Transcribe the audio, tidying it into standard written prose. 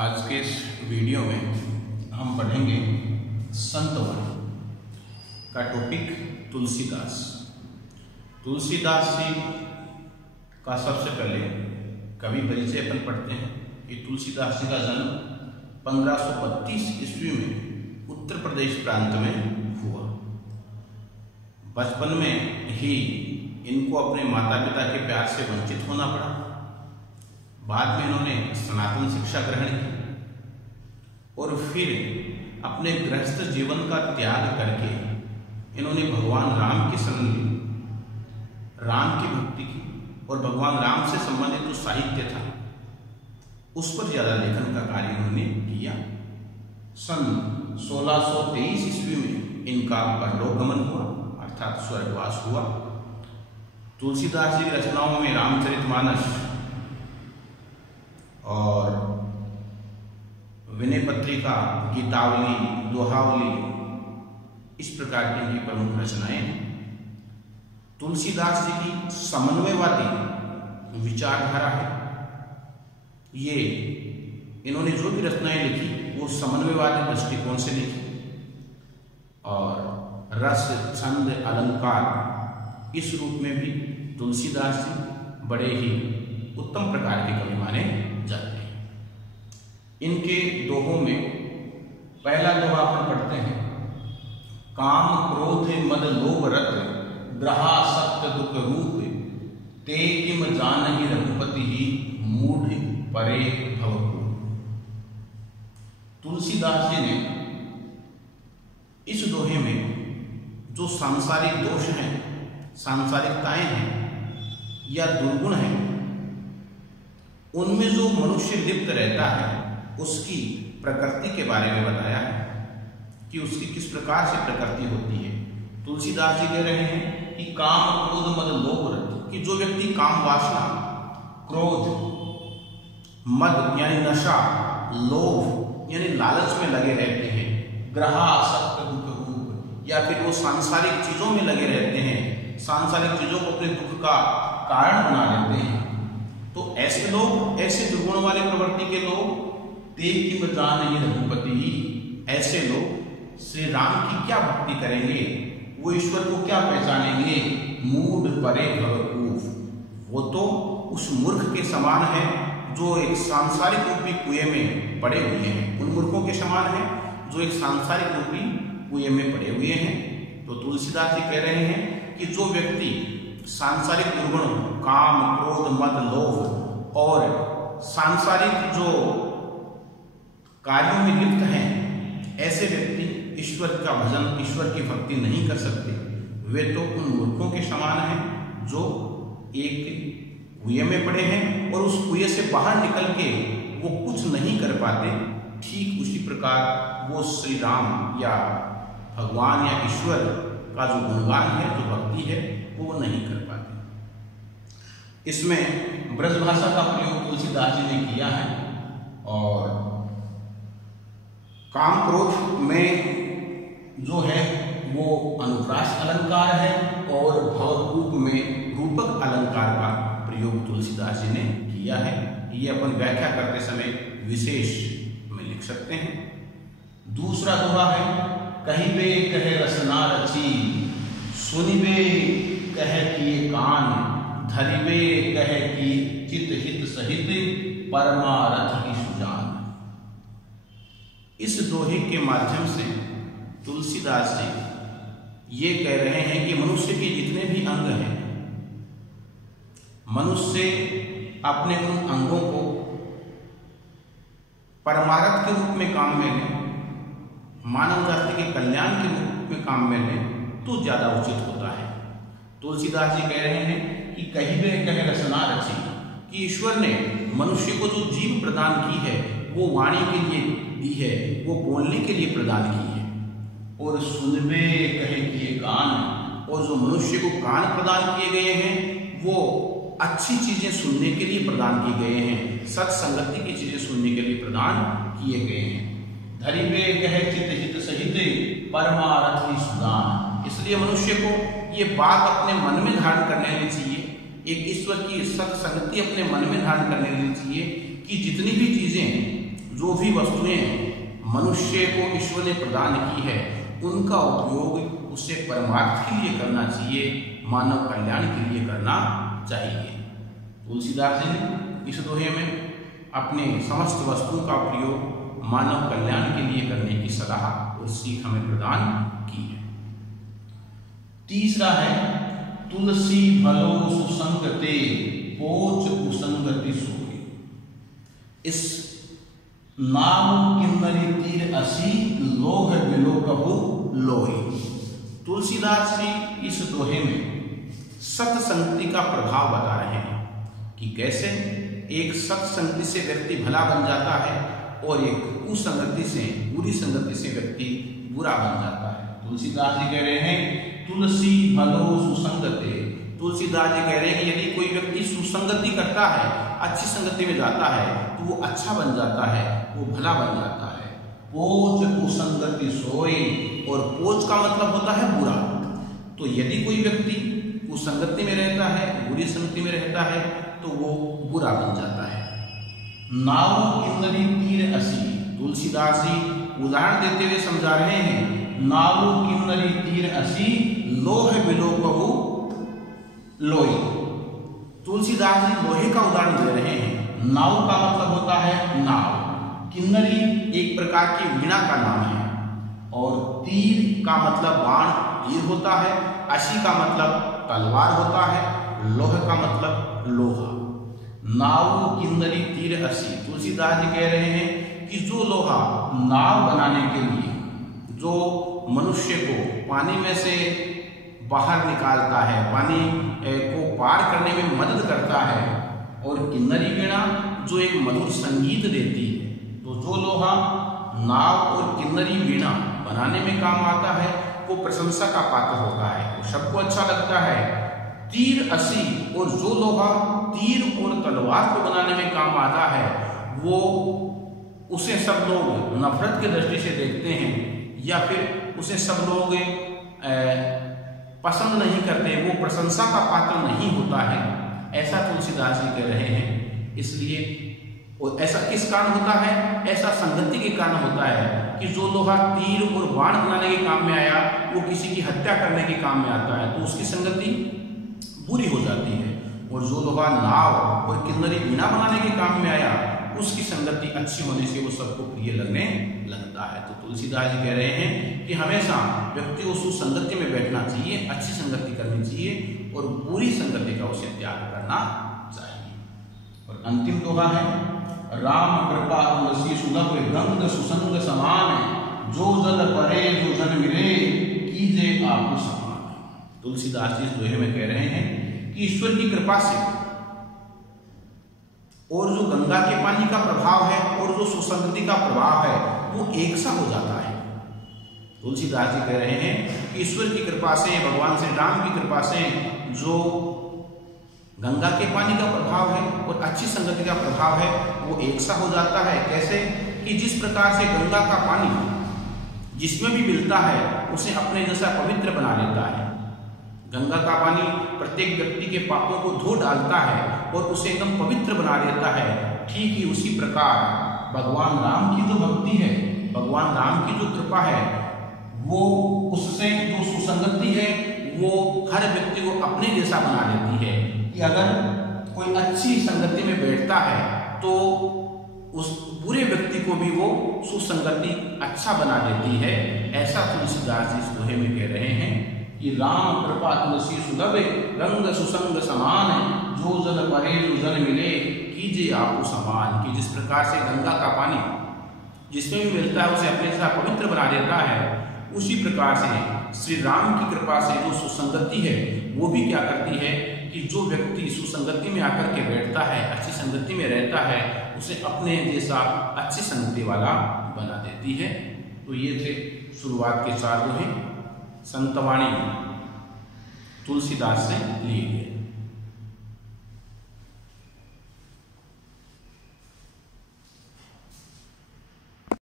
आज के इस वीडियो में हम पढ़ेंगे संत वन का टॉपिक तुलसीदास। तुलसीदास जी का सबसे पहले कवि परिचय अपन पढ़ते हैं कि तुलसीदास जी का जन्म 1532 ईस्वी में उत्तर प्रदेश प्रांत में हुआ। बचपन में ही इनको अपने माता पिता के प्यार से वंचित होना पड़ा। बाद में इन्होंने सनातन शिक्षा ग्रहण की और फिर अपने गृहस्थ जीवन का त्याग करके इन्होंने भगवान राम की शरण ली, राम की भक्ति की और भगवान राम से संबंधित जो साहित्य था उस पर ज्यादा लेखन का कार्य इन्होंने किया। सन 1623 ईस्वी में इनका परलोकगमन हुआ अर्थात स्वर्गवास हुआ। तुलसीदास जी की रचनाओं में रामचरितमानस और विनय पत्रिका, गीतावली, दोहावली इस प्रकार की इनकी प्रमुख रचनाएं हैं। तुलसीदास जी की समन्वयवादी विचारधारा है। ये इन्होंने जो भी रचनाएं लिखी वो समन्वयवादी दृष्टिकोण से लिखी और रस, छंद, अलंकार इस रूप में भी तुलसीदास जी बड़े ही उत्तम प्रकार के कवि माने जाते हैं। इनके दोहों में पहला दोहा अपन पढ़ते हैं। काम क्रोध मद लोभ रत ग्रहा सत्य दुख रूप ते किम जानहि रघुपति ही मूढ़ परे भवकूप। तुलसीदास जी ने इस दोहे में जो सांसारिक दोष हैं, सांसारिकताएं हैं या दुर्गुण हैं, उनमें जो मनुष्य लिप्त रहता है उसकी प्रकृति के बारे में बताया है कि उसकी किस प्रकार से प्रकृति होती है। तुलसीदास जी कह रहे हैं कि काम क्रोध मद लोभ रत, कि जो व्यक्ति काम वासना, क्रोध, मद यानी नशा, लोभ यानी लालच में लगे रहते हैं, ग्रहा सत्य दुख रूप, या फिर वो सांसारिक चीजों में लगे रहते हैं, सांसारिक चीजों को अपने दुख का कारण बना लेते हैं, तो ऐसे लोग, ऐसे दुर्गुण वाले प्रवृत्ति के लोग ते किम जानहि रघुपति, ऐसे लोग श्री राम की क्या भक्ति करेंगे, वो ईश्वर को क्या पहचानेंगे। मूढ़ परे भवकूफ, वो तो उस मूर्ख के समान है जो एक सांसारिक रूपी कुएं में पड़े हुए हैं, उन मूर्खों के समान है जो एक सांसारिक रूपी कुएं में पड़े हुए हैं। तो तुलसीदास जी कह रहे हैं कि जो व्यक्ति सांसारिक दुर्गुणों, काम, क्रोध, मद, लोभ और सांसारिक जो कार्यों में लिप्त हैं, ऐसे व्यक्ति ईश्वर का भजन, ईश्वर की भक्ति नहीं कर सकते। वे तो उन मूर्खों के समान हैं जो एक कुएं में पड़े हैं और उस कुएं से बाहर निकल के वो कुछ नहीं कर पाते। ठीक उसी प्रकार वो श्री राम या भगवान या ईश्वर का जो गुणगान है, जो भक्ति है, वो नहीं कर पाते। इसमें ब्रज भाषा का प्रयोग तुलसीदास जी ने किया है और काम क्रोध में जो है वो अनुप्रास अलंकार है और भवकूप में रूपक अलंकार का प्रयोग तुलसीदास जी ने किया है। ये अपन व्याख्या करते समय विशेष में लिख सकते हैं। दूसरा दोहा है। कहिबे कहे रसना रची, सुनिबे कहे किए कान, धरिबे कहे कि चित हित सहित परमारथ की सुजान। इस दोहे के माध्यम से तुलसीदास जी ये कह रहे हैं कि मनुष्य के जितने भी अंग हैं, मनुष्य अपने उन अंगों को परमारथ के रूप में काम में लें, मानव जाति के कल्याण के रूप में काम में लें तो ज्यादा उचित होता है। तुलसीदास जी कह रहे हैं कि कहिबे कहे रसना रची, कि ईश्वर ने मनुष्य को जो जीव प्रदान की है वो वाणी के लिए दी है, वो बोलने के लिए प्रदान की है। और सुनबे कहे किए कान, और जो मनुष्य को कान प्रदान किए गए हैं वो अच्छी चीजें सुनने के लिए प्रदान किए गए हैं, सत्संगति की चीजें सुनने के लिए प्रदान किए गए हैं। धरिबे कहे चित हित सहित परमारथ की सुदान, इसलिए मनुष्य को ये बात अपने मन में धारण कर लेनी चाहिए, एक ईश्वर की सत्संगति अपने मन में धारण कर लेनी चाहिए कि जितनी भी चीजें जो भी वस्तुएं मनुष्य को ईश्वर ने प्रदान की है उनका उपयोग उसे परमार्थ के लिए करना चाहिए, मानव कल्याण के लिए करना चाहिए। तुलसीदास जी ने इस दोहे में अपने समस्त वस्तुओं का प्रयोग मानव कल्याण के लिए करने की सलाह और सीख हमें प्रदान की है। तीसरा है तुलसी भलो सुसंगते पोच कुसंगति सोई। इस नाम किन्नरी तीर असी लोह बिलो कबू लोही। तुलसीदास जी इस दोहे में सत्संगति का प्रभाव बता रहे हैं कि कैसे एक सत्संगति से व्यक्ति भला बन जाता है और एक कुसंगति से, बुरी संगति से व्यक्ति बुरा बन जाता है। तुलसीदास जी कह रहे हैं तुलसी भलो सुसंगते। तुलसीदास जी कह रहे हैं कि यदि कोई व्यक्ति सुसंगति करता है, अच्छी संगति में जाता है तो वो अच्छा बन जाता है, वो भला बन जाता है। पोच कुसंगति सोई, और पोच का मतलब होता है बुरा। तो यदि कोई व्यक्ति कुसंगति में रहता है, बुरी संगति में रहता है तो वो बुरा बन जाता है। नाव किन्नरी तीर असी। तुलसीदास जी उदाहरण देते हुए समझा रहे हैं नाव किन्नरी तीर असी लोह बिलो कबू लोई। तुलसीदास जी लोहे का उदाहरण दे रहे हैं। नाव का मतलब होता है नाव, किन्नरी एक प्रकार की वीणा का नाम है, और तीर का मतलब बाण, तीर होता है। असी का मतलब तलवार होता है, लोह का मतलब लोहा। नाव किन्नरी तीर असी। तुलसीदास जी कह रहे हैं कि जो लोहा नाव बनाने के लिए, जो मनुष्य को पानी में से बाहर निकालता है, पानी को पार करने में मदद करता है, और किन्नरी वीणा जो एक मधुर संगीत देती है, तो जो लोहा नाव और किन्नरी वीणा बनाने में काम आता है वो प्रशंसा का पात्र होता है, वो सबको अच्छा लगता है। तीर असी, और जो लोहा तीर और तलवार को बनाने में काम आता है वो उसे सब लोग नफरत की दृष्टि से देखते हैं, या फिर उसे सब लोग पसंद नहीं करते, वो प्रशंसा का पात्र नहीं होता है। ऐसा तुलसीदास जी कह रहे हैं। इसलिए और ऐसा किस कारण होता है? ऐसा संगति के कारण होता है कि जो लोहा तीर और बाण बनाने के काम में आया वो किसी की हत्या करने के काम में आता है, तो उसकी संगति बुरी हो जाती है। और जो लोहा नाव और किन्नरी वीणा बनाने के काम में आया उसकी संगति अच्छी होने से वो सबको प्रिय लगने लगता है। तो तुलसीदास जी कह रहे हैं कि हमेशा व्यक्ति को सुसंगति में बैठना चाहिए, अच्छी संगति करनी चाहिए, और बुरी संगति का उसे त्याग करना चाहिए। और अंतिम दोहा है राम कृपा तुलसी सुलभ गंध सुसंग समान, जो जल परे जो जन मिले कीजे आपको समान। तुलसीदास जी इस दोहे में कह रहे हैं कि ईश्वर की कृपा से और जो गंगा के पानी का प्रभाव है और जो सुसंगति का प्रभाव है वो एक सा हो जाता है। तुलसीदास जी कह रहे हैं कि ईश्वर की कृपा से, भगवान श्री राम की कृपा से जो गंगा के पानी का प्रभाव है और अच्छी संगति का प्रभाव है वो एक सा हो जाता है। कैसे? कि जिस प्रकार से गंगा का पानी जिसमें भी मिलता है उसे अपने जैसा पवित्र बना लेता है। गंगा का पानी प्रत्येक व्यक्ति के पापों को धो डालता है और उसे एकदम पवित्र बना देता है। ठीक ही उसी प्रकार भगवान राम की जो भक्ति है, भगवान राम की जो कृपा है, वो उससे जो सुसंगति है वो हर व्यक्ति को अपने जैसा बना देती है। कि अगर कोई अच्छी संगति में बैठता है तो उस बुरे व्यक्ति को भी वो सुसंगति अच्छा बना देती है। ऐसा तुलसीदास जी इस दोहे में कह रहे हैं कि राम कृपा तुलसी सुलभ रंग सुसंग समान, जो जल परे जो जन मिले कीजिए आपको समान। कि जिस प्रकार से गंगा का पानी जिसमें भी मिलता है उसे अपने जैसा पवित्र बना देता है, उसी प्रकार से श्री राम की कृपा से जो सुसंगति है वो भी क्या करती है कि जो व्यक्ति सुसंगति में आकर के बैठता है, अच्छी संगति में रहता है, उसे अपने जैसा अच्छी संगति वाला बना देती है। तो ये थे शुरुआत के 4 दोहे संतवाणी तुलसीदास से लिए गए।